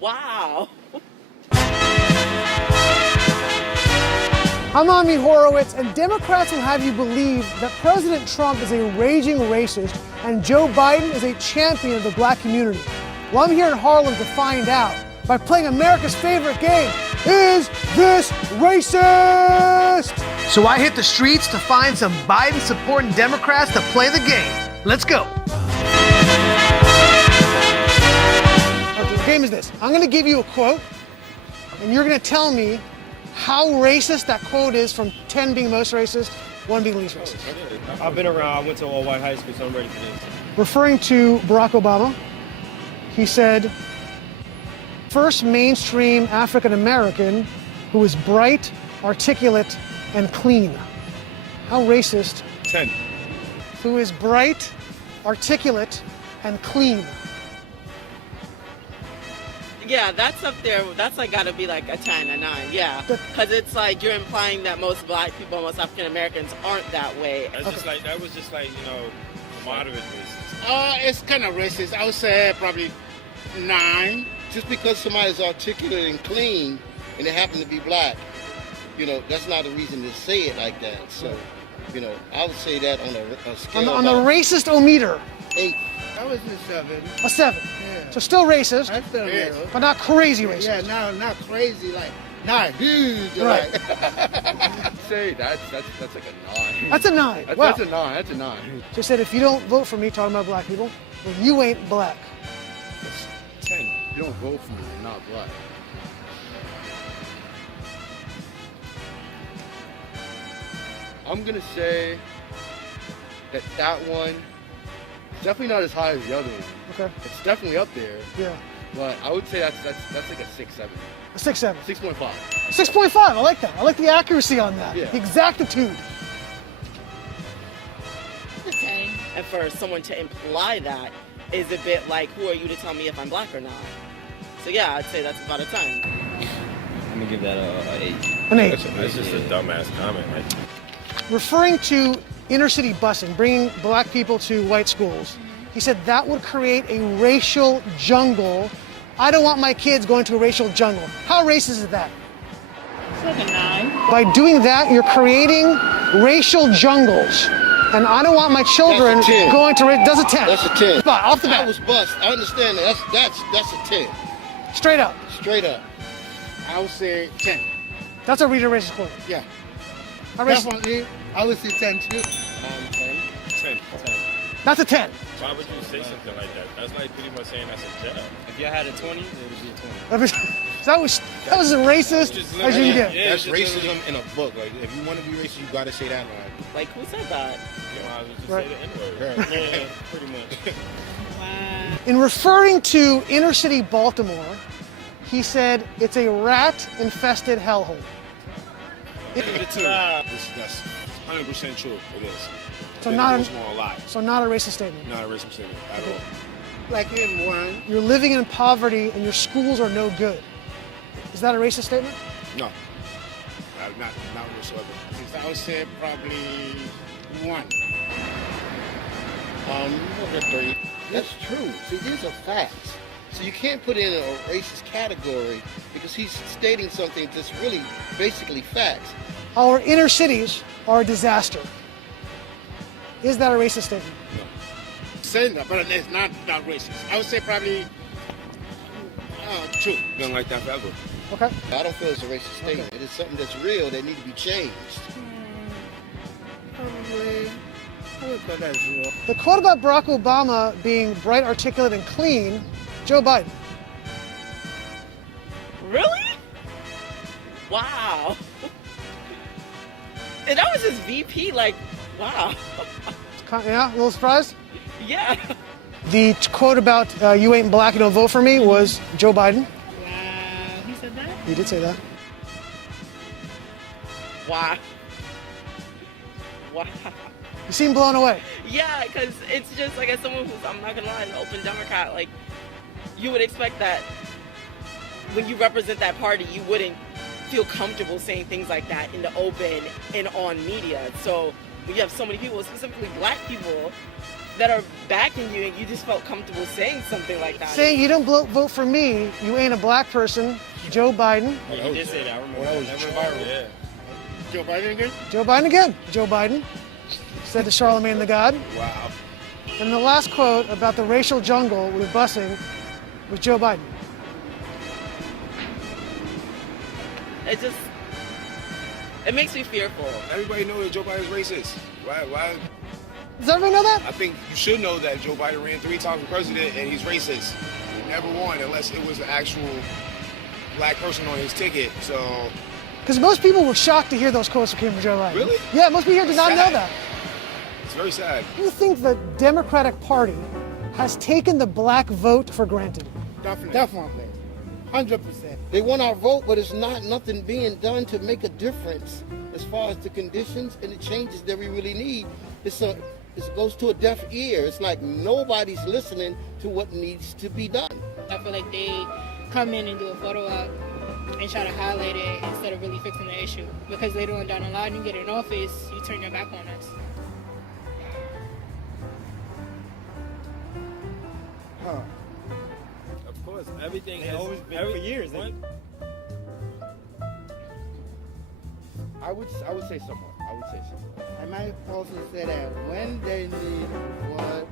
Wow. I'm Ami Horowitz, and Democrats will have you believe that President Trump is a raging racist and Joe Biden is a champion of the black community. Well, I'm here in Harlem to find out by playing America's favorite game, Is This Racist? So I hit the streets to find some Biden-supporting Democrats to play the game. Let's go. Okay, the game is this. I'm going to give you a quote, and you're going to tell me how racist that quote is, from 10 being most racist, 1 being least racist. I've been around. I went to all-white high school, so I'm ready for this. Referring to Barack Obama, he said, first mainstream African American who is bright, articulate, and clean. How racist? 10. Who is bright, articulate, and clean. Yeah, that's up there. That's like gotta be like a 10, a 9. Yeah, because it's like you're implying that most black people, most African Americans aren't that way. That's just like, that was just like, you know, moderate racist. It's kind of racist. I would say probably 9. Just because somebody's articulate and clean and they happen to be black, you know, that's not a reason to say it like that. So, you know, I would say that on a scale On the racist-o-meter. 8. I was a 7. A 7. Yeah. So still racist, That's still Yes. little. but not crazy racist. Yeah, not crazy, like, not huge. Right. Like, Say that's like a 9. That's a 9. That's, Wow. that's a 9. That's a 9. She said, if you don't vote for me, talking about black people, then you ain't black. 10. You don't vote for me, you're not black. I'm gonna say that one is definitely not as high as the other one. Okay. It's definitely up there, Yeah. but I would say that's like a 6-7. A 6-7. 6.5. 6.5. I like that. I like the accuracy on that. Yeah. The exactitude. And for someone to imply that is a bit like, who are you to tell me if I'm black or not? So yeah, I'd say that's about a 10. I'm gonna give that a 8. An 8. That's just a dumbass comment, right? Referring to inner city busing, bringing black people to white schools, he said that would create a racial jungle. I don't want my kids going to a racial jungle. How racist is that? It's like a 9. By doing that, you're creating racial jungles. And I don't want my children That's a 10. going to, that's a 10. That's a 10. Spot, off the I bat. was bust. I understand that. That's a 10. Straight up. Straight up. I would say 10. That's a reader racist quote. Yeah. How racist? Definitely. I would say 10 too. 10. That's a 10. Why would you say something like that? That's like pretty much saying that's a job. If you had a 20, it would be a 20. That was as racist as you can get. Yeah, That's just racism in a book. Like, if you want to be racist, you got to say that line. Like, who said that? You might as well just Right. say the N-word. Yeah, pretty much. Wow. In referring to inner city Baltimore, he said it's a rat-infested hellhole. That's 100% true. It is. So not There's a, more a lot. so not a racist statement. Not a racist statement at all. Like in one. You're living in poverty and your schools are no good. Is that a racist statement? No. Not whatsoever. I would say probably 1. Look at 3. That's true. See, these are facts. So you can't put it in a racist category because he's stating something that's really basically facts. Our inner cities are a disaster. Is that a racist statement? Saying that, but it's not racist. I would say probably 2. Nothing like that forever. Okay. I don't feel it's a racist statement. It is something that's real that need to be changed. Probably. I would put that 0. The quote about Barack Obama being bright, articulate, and clean, Joe Biden. Really? Wow. And that was his VP, like, wow. Yeah, a little surprised? Yeah. The quote about you ain't black, you don't vote for me was Joe Biden. Wow. He said that? He did say that. Wow. Wow. You seem blown away. Yeah, because it's just like, as someone who's, I'm not gonna lie, an open Democrat, like, you would expect that when you represent that party, you wouldn't feel comfortable saying things like that in the open and on media. So when you have so many people, specifically black people, that are backing you, and you just felt comfortable saying something like that. Saying you don't vote for me, you ain't a black person, Joe Biden. Yeah, he did say that. I remember. That was Never viral. viral. Yeah. Joe Biden again? Joe Biden again. Joe Biden said to Charlemagne the God. Wow. And the last quote about the racial jungle we're busing was Joe Biden. It makes me fearful. Everybody knows that Joe Biden is racist. Why? Does everybody know that? I think you should know that Joe Biden ran 3 times for president and he's racist. He never won unless it was an actual black person on his ticket. So Because most people were shocked to hear those quotes that came from Joe Biden. Really? Yeah, most people here did not know Sad. that. it's very sad. Do you think the Democratic Party has taken the black vote for granted? Definitely. 100%. They want our vote, but it's not nothing being done to make a difference as far as the conditions and the changes that we really need. It goes to a deaf ear. It's like nobody's listening to what needs to be done. I feel like they come in and do a photo op and try to highlight it instead of really fixing the issue. Because later on down the line, you get in office, you turn your back on us. Of course, everything has always been for years. I would say somewhat. I might also say that when they need what,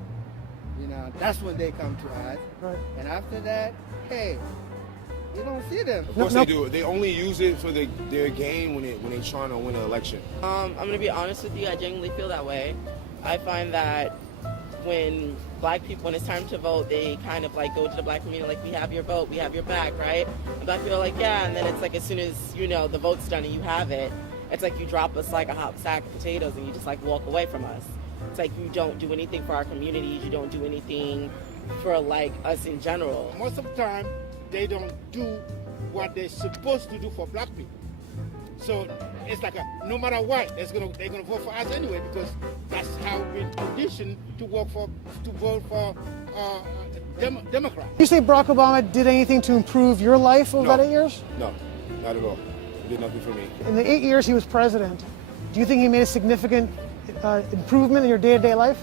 that's when they come to us. Right. And after that, hey, you don't see them. Of course they do. They only use it for their gain when they're trying to win an election. I'm gonna be honest with you. I genuinely feel that way. I find that when black people, when it's time to vote, they kind of like go to the black community like, we have your vote, we have your back, right? And black people are like, yeah. And then it's like as soon as the vote's done and you have it, it's like you drop us like a hot sack of potatoes and you just like walk away from us. It's like you don't do anything for our communities. You don't do anything for like us in general. Most of the time, they don't do what they're supposed to do for black people. So it's like no matter what, they're gonna vote for us anyway because that's how we've been conditioned to vote for Democrats. You say Barack Obama did anything to improve your life over that 8 years? No, not at all. He did nothing for me. In the 8 years he was president, do you think he made a significant improvement in your day-to-day life?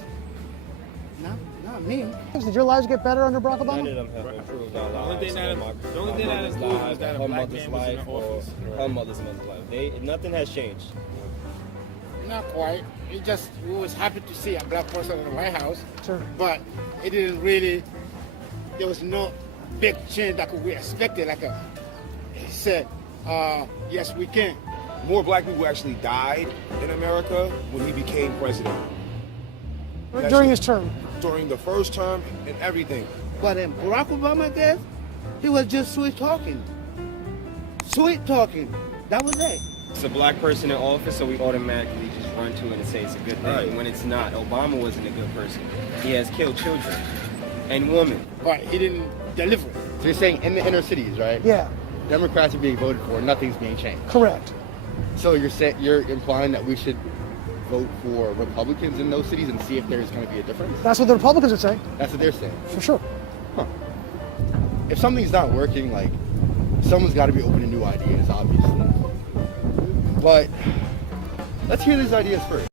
No, not me. Did your lives get better under Barack Obama? None of them have improved our The only lives. thing that improved was that a her black mother's man was in life or office. her mother's life. Nothing has changed. Not quite. We was happy to see a black person in the White House. Sure. But it didn't really. There was no big change that we expected. He said, yes, we can. More black people actually died in America when he became president. During his term? During the first term and everything. But in Barack Obama days, he was just sweet talking. Sweet talking. That was it. It's a black person in office, so we automatically just run to it and say it's a good thing. Right. When it's not. Obama wasn't a good person. He has killed children and women. But he didn't deliver. So you're saying in the inner cities, right? Yeah, Democrats are being voted for, nothing's being changed. correct. So you're implying that we should vote for Republicans in those cities and see if there's going to be a difference? That's what the Republicans would say, That's what they're saying. for sure. If something's not working, like, someone's got to be open to new ideas, obviously. But let's hear these ideas first.